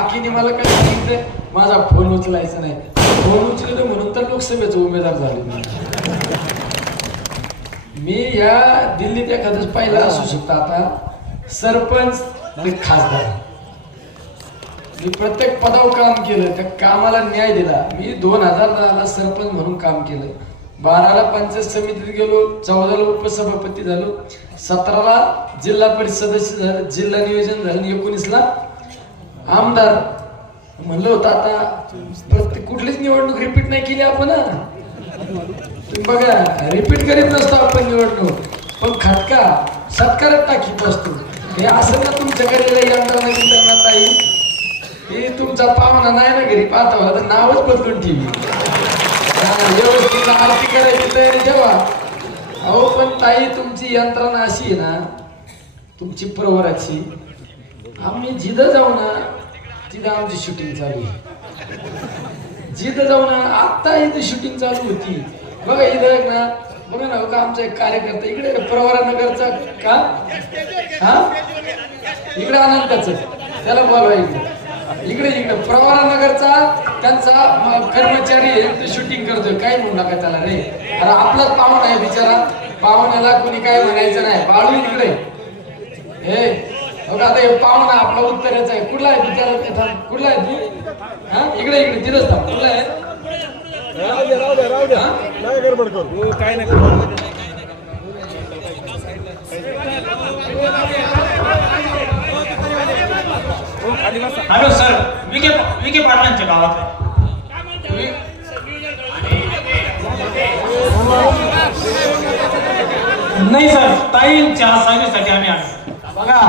काकीने मला काय सांगितलं माझा फोन उचलायचा नाही. फोन उचललं म्हणून तर लोकसभेचा उमेदवार झाले. मी. या दिल्लीत एखादं पाहिलं असू शकतं आता. सरपंच आणि खासदार. मी प्रत्येक पदावर काम केलं त्या कामाला न्याय दिला. मी दोन हजार दहाला सरपंच म्हणून काम केलं. बाराला पंचायत समितीत गेलो चौदाला उपसभापती झालो सतराला जिल्हा परिषद सदस्य झालं जिल्हा नियोजन झालं एकोणीसला आमदार म्हणलं होतं आता प्रत्येक कुठलीच निवडणूक रिपीट नाही केली आपण तुम्ही बघा रिपीट करीत नसतो आपण निवडणूक. पण खटका सत्कारात टाकीत असतो हे असं ना तुमच्या घरी यंत्रणा यंत्रणा ताई हे तुमचा पाहुणा नाही ना घरी पाहता. तर नावच बदलून ठेवी. व्यवस्थित आरती करायची तयारी ठेवा. अहो पण ताई तुमची यंत्रणा अशी आहे ना तुमची प्रवराची. आम्ही जिथं जाऊ ना तिथं आमची शूटिंग चालू आहे. जिथं जाऊ ना आत्ता इथे शूटिंग चालू होती. बघा इथं एक ना बघा ना का आमचा एक कार्यकर्ता इकडे प्रवरा नगरचा का? हा? इकडे आनंदाच त्याला बोलवायचं. इकडे इकडे. इकडे प्रवरा नगरचा त्यांचा कर्मचारी आहे शूटिंग करतोय. काय म्हणू नका त्याला रे. अरे आपलाच पाहुणा आहे बिचारा. पाहुण्याला कोणी काय म्हणायचं नाही. बाळू इकडे. हे बघा आता हे पाहुणा आपला उत्तराचा आहे. कुठला आहे थांब. कुठला आहे तू? हा? इकडे इकडे तिथंच थांब. कुठला आहे? राहू दे राहू दे राहू दे. हा? नाही गडबड करू. हॅलो सर विखे विखे पाटलांच्या गावात नाही सर ताईंच्या सांगण्यासाठी आम्ही आलो. बघा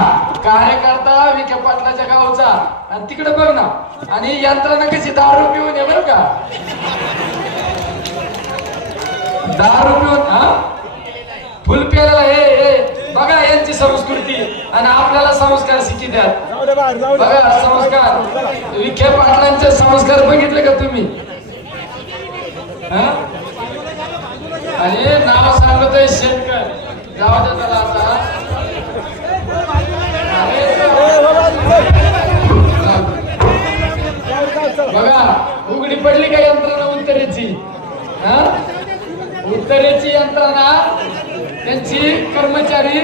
कार्यकर्ता विखे पाटलाच्या गावचा. आणि तिकडे बघ ना आणि यंत्रणा कशी दारू पिऊन आहे बरं का. दारू पिऊन हा? फुल प्यायला हे हे बघा यांची संस्कृती आणि आपल्याला संस्कार दे बघा संस्कार. विखे पाटलांचे संस्कार बघितले का तुम्ही? हा? आणि नाव सांगतोय शेतकर. जाऊ त्याला आता अरे, जाऊ दे. बघा उघडी पडली का यंत्रणा उत्तरेची हा उत्तरेची यंत्रणा त्यांची कर्मचारी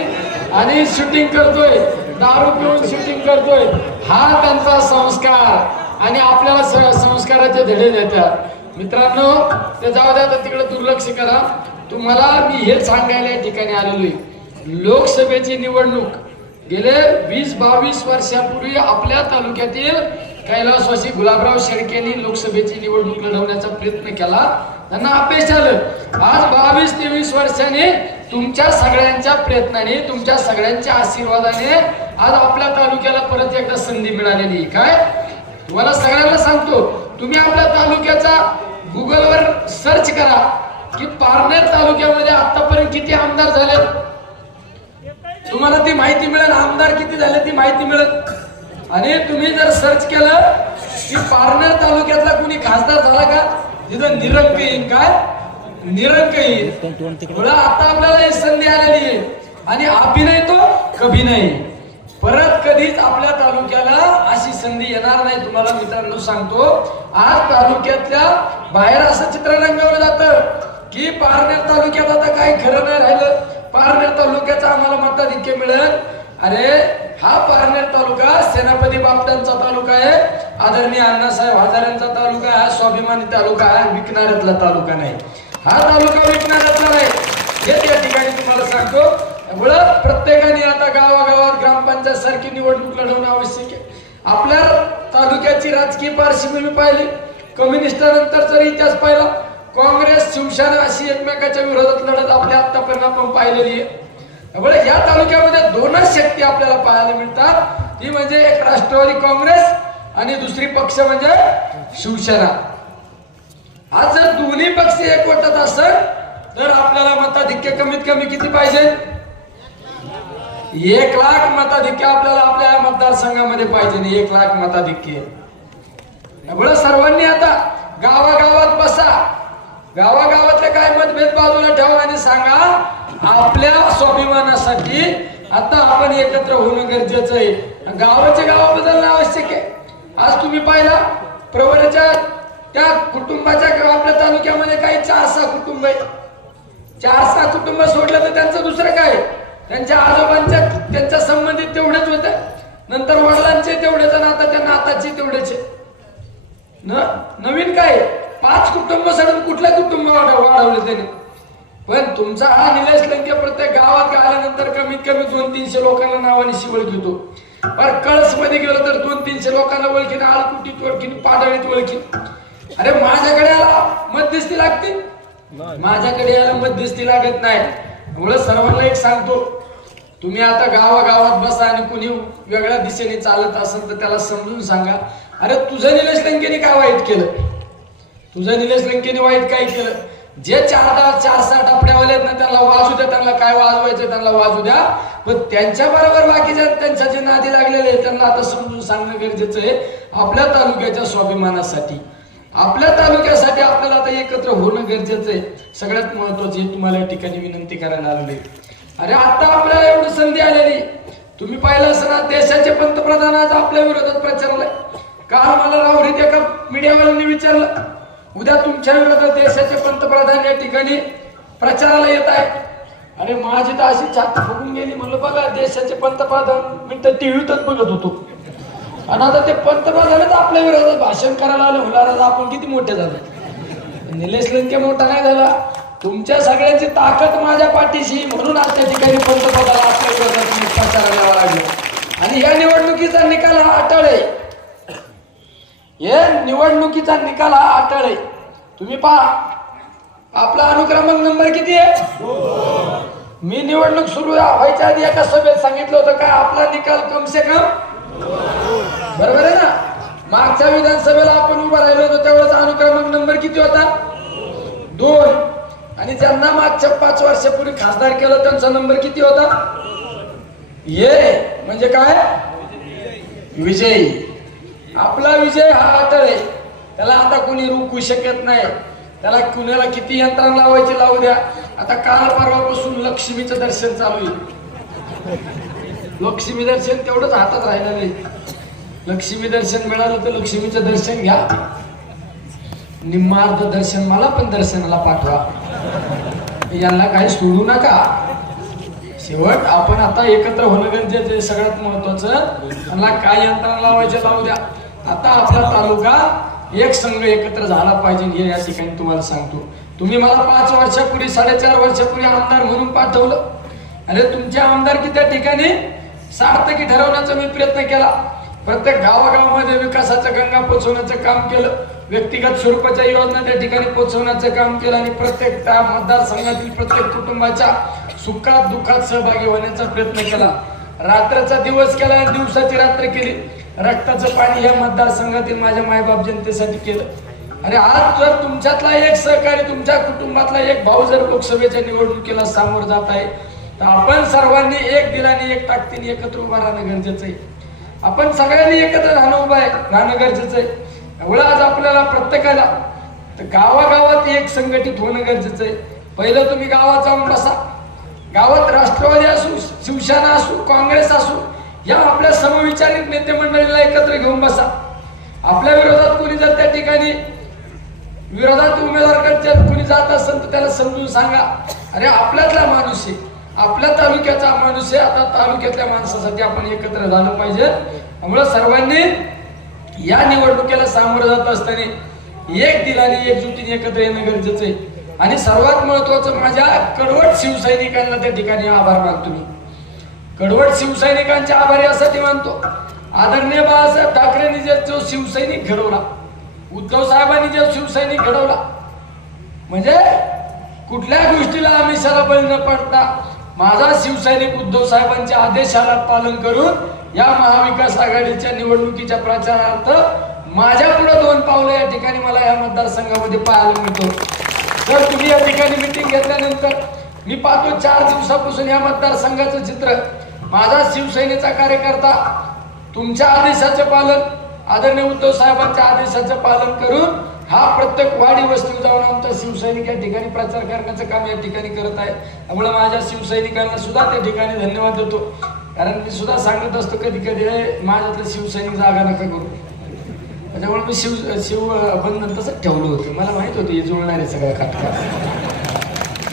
आणि शूटिंग करतोय. दारू पिऊन शूटिंग करतोय. हा त्यांचा संस्कार. आणि आपल्याला संस्काराचे धडे देतात. मित्रांनो ते जाऊ द्या तर तिकडे दुर्लक्ष करा. तुम्हाला मी हेच सांगायला या ठिकाणी आलेलो आहे. लोकसभेची निवडणूक गेले वीस बावीस वर्षापूर्वी आपल्या तालुक्यातील कैलासवासी गुलाबराव शेळकेंनी लोकसभेची निवडणूक लढवण्याचा प्रयत्न केला. त्यांना अपयश आलं. आज बावीस तेवीस वर्षाने तुमच्या सगळ्यांच्या प्रयत्नाने तुमच्या सगळ्यांच्या आशीर्वादाने आज आपल्या तालुक्याला परत एकदा संधी मिळालेली काय? तुम्हाला सगळ्यांना सांगतो तुम्ही आपल्या तालुक्याचा गुगलवर सर्च करा की पारनेर तालुक्यामध्ये आतापर्यंत किती आमदार झाले तुम्हाला ती माहिती मिळेल आमदार किती झाले ती माहिती मिळेल. आणि तुम्ही जर सर्च केलं की पारनेर तालुक्यातला कुणी खासदार झाला का? तिथं निरंक येईल काय? निरंक येईल आता आपल्याला ही संधी आलेली आहे. आणि अभिनय तो कभी नाही. परत कधीच आपल्या तालुक्याला अशी संधी येणार नाही तुम्हाला मित्रांनो सांगतो. आज तालुक्यातल्या बाहेर असं चित्र रंगवलं जातं की पारनेर तालुक्यात आता काही खरं नाही राहिलं. पारनेर तालुक्याचा आम्हाला मताधिक्य मिळेल. अरे हा पारनेर तालुका सेनापती बापटांचा तालुका आहे. आदरणीय अण्णासाहेब हजारेंचा तालुका आहे. हा स्वाभिमानी तालुका आहे. विकणाऱ्यातला तालुका नाही. हा तालुका विकणाऱ्यातला नाही हे त्या ठिकाणी तुम्हाला सांगतो. त्यामुळं प्रत्येकाने आता गावागावात ग्रामपंचायत सारखी निवडणूक लढवणं आवश्यक आहे. आपल्या तालुक्याची राजकीय पार्श्वभूमी पाहिली. कम्युनिस्टानंतरचा इतिहास पाहिला काँग्रेस शिवसेना अशी एकमेकाच्या विरोधात लढत आपल्या आतापर्यंत आपण पाहिलेली आहे. त्यामुळे या तालुक्यामध्ये दोनच शक्ती आपल्याला पाहायला मिळतात. ती म्हणजे एक राष्ट्रवादी काँग्रेस आणि दुसरी पक्ष म्हणजे शिवसेना. आज जर दोन्ही पक्ष एकवटत असेल तर आपल्याला मताधिक्य कमीत कमी किती पाहिजे? एक लाख मताधिक्य आपल्याला आपल्या मतदारसंघामध्ये पाहिजे एक लाख मताधिक्य. त्यामुळे सर्वांनी आता गावागावात बसा. गावागावातले काय मतभेद बाजूला ठेवा आणि सांगा आपल्या स्वाभिमानासाठी आता आपण एकत्र होणं गरजेचं आहे. गावाच्या गावाबद्दल आवश्यक आहे. आज तुम्ही पाहिला प्रवरच्या त्या कुटुंबाच्या आपल्या तालुक्यामध्ये काही चार सहा कुटुंब आहे चार सहा कुटुंब सोडलं तर त्यांचं दुसरं काय? त्यांच्या आजोबांच्या त्यांच्या संबंधित तेवढेच होते. नंतर वडिलांचे तेवढेच आता त्या नाताचे तेवढेच न नवीन काय? पाच कुटुंब सोडून कुठलं कुटुंब वाढ- वाढवले त्याने? पण तुमचा हा निलेश लंके प्रत्येक गावात आल्यानंतर कमीत कमी दोन तीनशे लोकांना नावाने शिवळ घेतो. पण कळसमध्ये गेलो तर दोन तीनशे लोकांना ओळखीन आळकुटीत ओळखीन पाडळीत ओळखीन. अरे माझ्याकडे याला मध्यस्थी लागते. माझ्याकडे याला मध्यस्थी लागत नाही. त्यामुळे सर्वांना एक सांगतो तुम्ही आता गावागावात बसा आणि कुणी वेगळ्या दिशेने चालत असेल तर त्याला समजून सांगा. अरे तुझं निलेश लंकेने काय वाईट केलं? तुझं निलेश लंकेने वाईट काय केलं? जे चार दहा चार सहा टपड्यावाले आहेत ना त्यांना वाजू द्या त्यांना काय वाजवायचं त्यांना वाजू द्या. पण त्यांच्या बरोबर बाकीच्या त्यांच्या जे नादी लागलेले आहेत त्यांना आता समजून सांगणं गरजेचं आहे आपल्या तालुक्याच्या स्वाभिमानासाठी. आपल्या तालुक्यासाठी आपल्याला आता एकत्र होणं गरजेचं आहे. सगळ्यात महत्वाचं हे तुम्हाला या ठिकाणी विनंती करायला आलेली अरे आता आपल्याला एवढी संधी आलेली तुम्ही पाहिलं असं ना देशाचे पंतप्रधान आज आपल्या विरोधात प्रचारलाय काल मला राहुरीत एका मीडियावाल्यांनी विचारलं उद्या तुमच्या विरोधात देशाचे पंतप्रधान या ठिकाणी प्रचाराला येत आहे अरे माझी तर अशी छाती फुगून गेली. म्हणलं बघा देशाचे पंतप्रधान मी तर टीव्हीतच बघत होतो. आणि आता ते पंतप्रधान झालंच आपल्या विरोधात भाषण करायला आलं. म्हणलं आपण किती मोठे झालो. निलेश लंके मोठा नाही झाला. तुमच्या सगळ्यांची ताकद माझ्या पाठीशी. म्हणून आज त्या ठिकाणी पंतप्रधान आपल्या विरोधात मी प्रचाराला लागलं. आणि या निवडणुकीचा निकाल हा अटळे आहे. हे निवडणुकीचा निकाल हा अटळे आहे. तुम्ही पहा. आपला अनुक्रमांक नंबर किती आहे? मी निवडणूक सुरू व्हायच्या आधी एका सभेत सांगितलं होतं काय आपला निकाल कम से कम बरोबर आहे ना? मागच्या विधानसभेला आपण उभं राहिलो होतो त्यावेळेस अनुक्रमांक नंबर किती होता? दोन. आणि ज्यांना मागच्या पाच वर्षापूर्वी खासदार केलं त्यांचा नंबर किती होता? ये म्हणजे काय? विजयी. आपला विजय हा अटळ आहे. त्याला आता कोणी रोखू शकत नाही. त्याला कुणाला किती यंत्रणा लावायची लावू द्या. आता काल परवापासून लक्ष्मीचं दर्शन चालू आहे. लक्ष्मी दर्शन तेवढंच हातात राहिलं नाही लक्ष्मी दर्शन मिळालं तर लक्ष्मीचं दर्शन घ्या. निम्मार्ध दर्शन मला पण दर्शनाला पाठवा. यांना काही सोडू नका. शेवट आपण आता एकत्र होणं गरजेचं आहे सगळ्यात महत्वाचं. मला काय यंत्रणा लावायचे लावू द्या. आता आपला तालुका एक संघ एकत्र झाला पाहिजे हे या ठिकाणी तुम्हाला सांगतो. तुम्ही मला पाच वर्षापूर्वी साडेचार वर्षापूर्वी आमदार म्हणून पाठवलं. अरे तुमच्या आमदार त्या ठिकाणी? सार्थकी ठरवण्याचा मी प्रयत्न केला. प्रत्येक गावागावामध्ये विकासाचं गंगा पोचवण्याचं काम केलं. व्यक्तिगत स्वरूपाच्या योजना त्या ठिकाणी पोचवण्याचं काम केलं आणि प्रत्येक त्या मतदारसंघातील प्रत्येक कुटुंबाच्या सुखात दुःखात सहभागी होण्याचा प्रयत्न केला. रात्रीचा दिवस केला आणि दिवसाची रात्र केली. रक्ताचं पाणी या मतदारसंघातील माझ्या मायबाप जनतेसाठी केलं. आणि आज जर तुमच्यातला एक सहकारी तुमच्या कुटुंबातला एक भाऊ जर लोकसभेच्या निवडणुकीला सामोर जात आहे तर आपण सर्वांनी एक दिलाने एक ताकदीने एकत्र उभा राहणं गरजेचं आहे. आपण सगळ्यांनी एकत्र राहणं उभं आहे राहणं गरजेचं आहे. एवढं आज आपल्याला प्रत्येकाला तर गावागावात एक संघटित होणं गरजेचं आहे. पहिलं तुम्ही गावात जाऊन बसा गावात राष्ट्रवादी असू शिवसेना असू काँग्रेस असू या आपल्या समविचारित नेते मंडळीला एकत्र घेऊन बसा. आपल्या विरोधात कोणी जर त्या ठिकाणी विरोधात उमेदवार करतात कुणी जात असेल तर त्याला समजून सांगा. अरे आपल्यातला माणूस आहे. आपल्या तालुक्याचा माणूस आहे. आता तालुक्यातल्या माणसासाठी आपण एकत्र झालं पाहिजे. त्यामुळे सर्वांनी या निवडणुकीला सामोरं जात असताना एक दिलाने एकजुटीने एकत्र येणं गरजेचं आहे. आणि सर्वात महत्वाचं माझ्या कडवट शिवसैनिकांना त्या ठिकाणी आभार मानतो मी. कडवट शिवसैनिकांचे आभार यासाठी मानतो. आदरणीय बाळासाहेब ठाकरेंनी जे जो शिवसैनिक घडवला उद्धव साहेबांनी जो शिवसैनिक घडवला म्हणजे कुठल्या गोष्टीला आम्ही बळी न पडता माझा शिवसैनिक उद्धव साहेबांच्या आदेशाला पालन करून या महाविकास आघाडीच्या निवडणुकीच्या प्रचारार्थ माझ्या पुढे दोन पावलं या ठिकाणी मला या मतदारसंघामध्ये पाहायला मिळतो. तर तुम्ही या ठिकाणी मिटिंग घेतल्यानंतर मी पाहतो चार दिवसापासून या मतदारसंघाचं चित्र. माझा शिवसेनेचा कार्यकर्ता तुमच्या आदेशाचं पालन आदरणीय उद्धव साहेबांच्या आदेशाचं पालन करून हा प्रत्येक वाडी वस्ती जाऊन आमचा शिवसैनिक या ठिकाणी प्रचार करण्याचं काम या ठिकाणी करत आहे. त्यामुळे माझ्या शिवसैनिकांना सुद्धा त्या ठिकाणी धन्यवाद देतो. कारण मी सुद्धा सांगत असतो कधी कधी "ए, माझ्यातलं शिवसैनिक जागा नका करू. त्याच्यामुळे मी शिव शिव बंधन तसंच ठेवलं होतं. मला माहीत होतं हे जुळणार आहे सगळं खाटका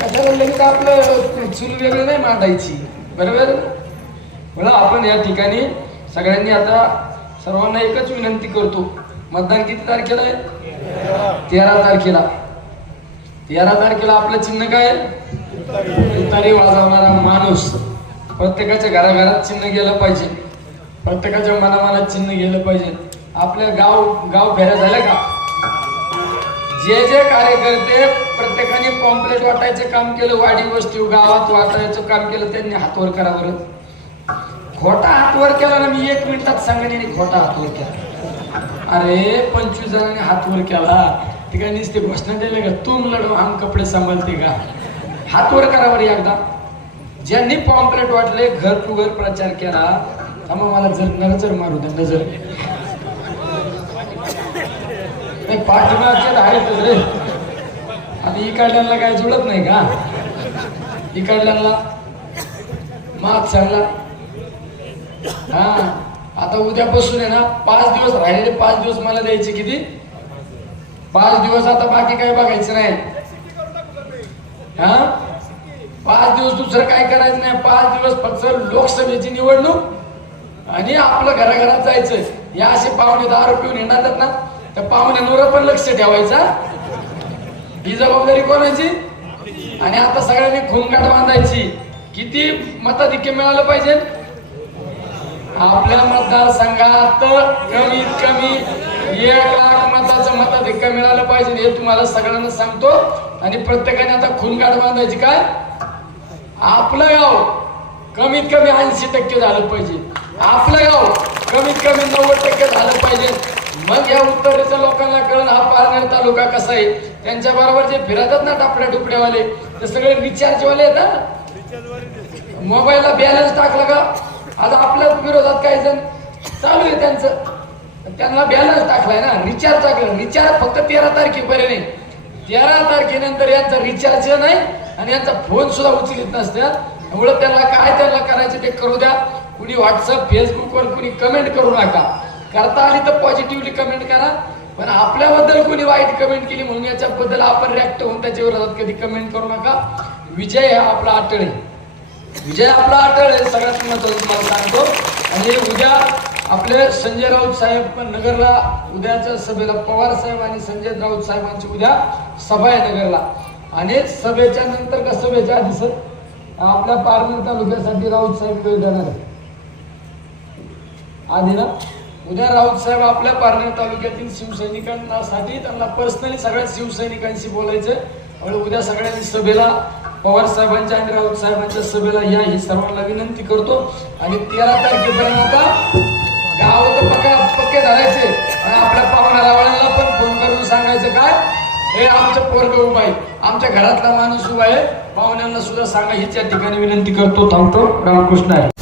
कशाला लगेच आपलं चूल वेगळी नाही मांडायची. बरोबर? म्हणून आपण या ठिकाणी सगळ्यांनी आता सर्वांना एकच विनंती करतो. मतदान किती तारखेला आहे? तेरा तारखेला. तेरा तारखेला आपलं चिन्ह काय? तुतारी वाजवणारा माणूस. प्रत्येकाच्या घराघरात चिन्ह गेलं पाहिजे. प्रत्येकाच्या मनामनात चिन्ह गेलं पाहिजे. आपल्या गाव गाव फेऱ्या झाल्या का? जे जे कार्यकर्ते प्रत्येकाने पॉम्पलेट वाटायचं काम केलं वाडी वस्ती गावात वाटायचं काम केलं त्यांनी हातवर करावं खोटा हातवर केला ना मी एक मिनिटात सांगण्याने खोटा हातवर केला. अरे पंचवीस जणांनी हातवर केला. ते काय नुसते घोषणा दिले का? तुम लढो हम कपडे सांभाळते का? हातवर करा बरं एकदा. ज्यांनी पॉम्पलेट वाटले घर टू घर प्रचार केला थांबा मला जर नजर मारू द्या नजर. नाही पाठीमागचे आहेतच रे. आता इकडल्यांना काय जुळत नाही का? इकडल्यांना माग सांगला हा. आता उद्यापासून आहे ना पाच दिवस राहिलेले पाच दिवस मला द्यायचे किती? पाच दिवस आता बाकी काय बघायचं नाही. हा? पाच दिवस दुसरं काय करायचं नाही. पाच दिवस फक्त लोकसभेची निवडणूक आणि आपलं घराघरात जायचं. या असे पाहुणे दारू पिऊन येणार ना त्या पाहुण्यांवर पण लक्ष ठेवायचा ही? जबाबदारी कोणाची? आणि आता सगळ्यांनी खुंगाट बांधायची. किती मताधिक्य मिळालं पाहिजे? आपल्या मतदारसंघात कमीत कमी एक लाख मताचं मताधिक्य मिळालं पाहिजे हे तुम्हाला सगळ्यांना सांगतो. आणि प्रत्येकाने आता खुनगाड बांधायची काय? आपलं गाव कमीत कमी ऐंशी टक्के झालं पाहिजे. आपलं गाव कमीत कमी नव्वद टक्के झालं पाहिजे. मग या उत्तरेच्या लोकांना कळण हा पारनेर तालुका कसा आहे? त्यांच्या बरोबर जे फिरतात ना टापड्या टुपड्यावाले ते सगळे रिचार्जवाले आहेत ना? मोबाईलला बॅलन्स टाकलं का? आता आपल्या विरोधात काही जण चालू आहे त्यांचं. त्यांना बॅलन्स टाकलाय ना रिचार्ज टाकलं रिचार्ज फक्त तेरा तारखेपर्यंत. तेरा तारखेनंतर यांचा रिचार्ज नाही आणि यांचा फोन सुद्धा उचलित नसत्या. त्यामुळे त्यांना काय त्यांना करायचं ते करू द्या. कुणी व्हॉट्सअप फेसबुकवर कुणी कमेंट करू नका. करता आली तर पॉझिटिव्हली कमेंट करा. पण आपल्याबद्दल कुणी वाईट कमेंट केली म्हणून याच्याबद्दल आपण रिॲक्ट होऊन त्याच्या विरोधात कधी कमेंट करू नका. विजय हा आपला अटळ आहे. विजय आपला अटळ आहे सगळ्यात महत्वाचं तुम्हाला सांगतो. आणि उद्या आपले संजय राऊत साहेब नगरला उद्याच्या सभेला पवार साहेब आणि संजय राऊत साहेबांची उद्या सभा आहे नगरला. आणि सभेच्या नंतर का सभेच्या आधी सर आपल्या पारनेर तालुक्यासाठी राऊत साहेब वेळ देणार आहे. आधी ना उद्या राऊत साहेब आपल्या पारनेर तालुक्यातील शिवसैनिकांना साठी त्यांना पर्सनली सगळ्या शिवसैनिकांशी बोलायचं आणि उद्या सगळ्यांनी सभेला पवार साहेबांच्या आणि राऊत साहेबांच्या सभेला या ही सर्वांना विनंती करतो. आणि तेरा तारखेपर्यंत आता गाव तर पक्का पक्के धरायचे आणि आपल्या पाहुण्या रावळ्यांना पण फोन करून सांगायचं काय? हे आमचं पोरग उभा आहे. आमच्या घरातला माणूस उभा आहे. पाहुण्यांना सुद्धा सांगा हिच्या ठिकाणी विनंती करतो. थांबतो. रामकृष्ण आहे.